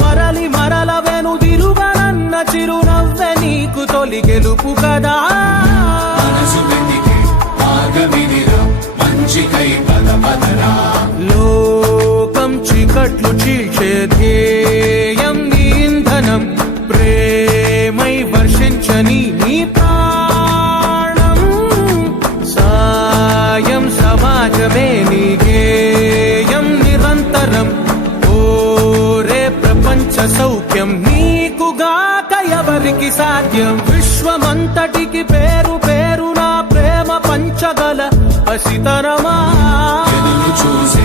మరలి మరల వెనుదిరుగనన్న చిరునవ్వె నీకు తొలి గెలుపు కదా. లోకం చీకట్లు చీల్చే ధ్యేయం నీ ఇంధనం ప్రేమై వర్షించని నీ ప్రాణం. సాయం సమాజమే నీ సౌఖ్యం నీకుగాక ఎవరికి సాధ్యం? విశ్వమంతటికి పేరు పేరు నా ప్రేమ పంచగల ఎదురు చూసే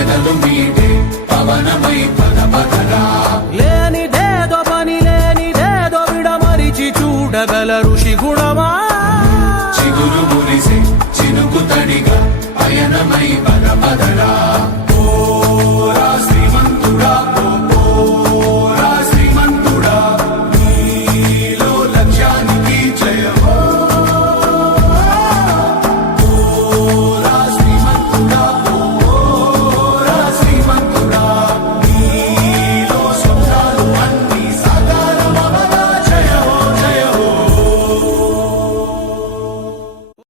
ఎదలు మీడే పవనమై పద పదరా లేనిదేదో పని లేనిదేదో విడమరిచి చూడగల ఋషి గుణమా? చిగురు మురిసే చినుకు తడిగా పయనమై